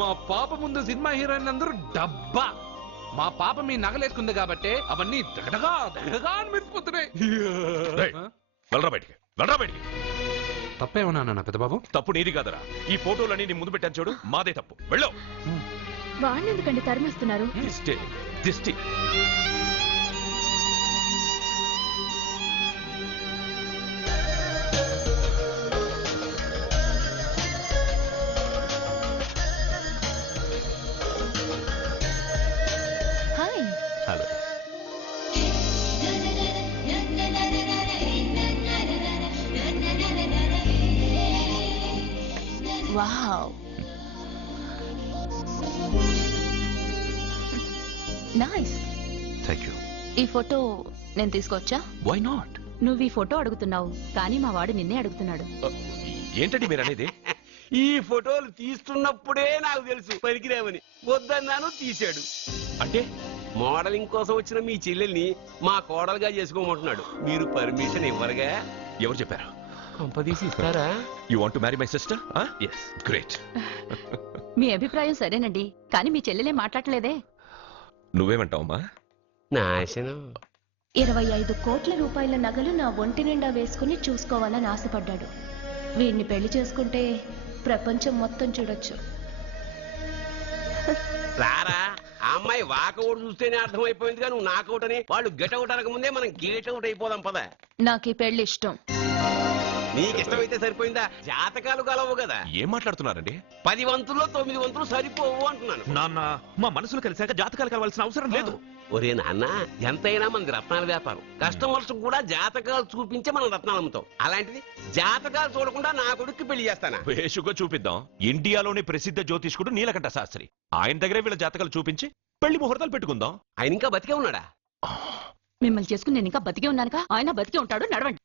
మా పాప ముందు సినిమా హీరోయిన్ అందరూ డబ్బా. మా పాప మీ నగలేసుకుంది కాబట్టి అవన్నీ దగడగా దగడగా అని మెరిసిపోతున్నాయి. వెళ్ళరా బయటికి, వెళ్ళరా బయటికి. తప్పేమన్నా నాన్న పెద్దబాబు? తప్పు నీది కాదరా. ఈ ఫోటోలన్నీ నీ ముందు పెట్టాను చూడు, మాదే తప్పు. వెళ్ళు. వాడిని ఎందుకండి తరిమేస్తున్నారు? దిష్టి దిష్టి. Hi. Hello. Wow, nice. Thank you. ఈ ఫోటో నేను తీసుకొచ్చా? Why not? నువ్వు ఈ ఫోటో అడుగుతున్నావు కానీ మా వాడు నిన్నే అడుగుతున్నాడు. ఏంటండి మీరు అనేది? ఈ ఫోటోలు తీస్తున్నప్పుడే నాకు తెలుసు పనికిరేమని. వద్దన్నాను, తీశాడు. అంటే మోడలింగ్ కోసం వచ్చిన మీ చెల్లెల్ని మా కోడలుగా చేసుకోమంటున్నాడు. మీరు పర్మిషన్ ఇవ్వరుగా? ఎవరు చెప్పారు? కొంపదీసి ఇస్తారా? You want to marry my sister? yes, great. మీ అభిప్రాయం సరేనండి కానీ మీ చెల్లెలే మాట్లాడలేదే. నువ్వేమంటావమ్మా? నాశనం. 25 కోట్ల రూపాయల నగలు నా ఒంటి నిండా వేసుకుని చూసుకోవాలని ఆశపడ్డాడు. వీడిని పెళ్లి చేసుకుంటే ప్రపంచం మొత్తం చూడొచ్చు. రారా, ఆ అమ్మాయి వాకౌట్ చూస్తేనే అర్థమైపోయిందిగా నువ్వు నాకౌట్ అని. వాళ్ళు గెటౌట్ అనక ముందే మనం గేట్అవుట్ అయిపోదాం పద. నాకు ఈ పెళ్లి ఇష్టం. నీకు ఇష్టమైతే సరిపోయిందా? జాతకాలు కలవు కదా. ఏం మాట్లాడుతున్నారండి? 10 వంతుల్లో 9 వంతులు సరిపోవు అంటున్నాను. నాన్న, మా మనసులు కలిసాక జాతకాలు కలవాల్సిన అవసరం లేదు. ఒరే నాన్న, ఎంతైనా మనది రత్నాల వ్యాపారం. కస్టమర్స్ కూడా జాతకాలు చూపించే మనం రత్నాలు అమ్ముతాం. అలాంటిది జాతకాలు చూడకుండా నా కొడుక్కి పెళ్లి చేస్తానా? వేషుగా చూపిద్దాం. ఇండియాలోని ప్రసిద్ధ జ్యోతిష్కుడు నీలకంఠ శాస్త్రి, ఆయన దగ్గరే వీళ్ళ జాతకాలు చూపించి పెళ్లి ముహూర్తాలు పెట్టుకుందాం. ఆయన ఇంకా బతికే ఉన్నాడా? మిమ్మల్ని చేసుకుని నేను ఇంకా బతికే ఉన్నానుగా. ఆయన బతికే ఉంటాడు. నడవండి.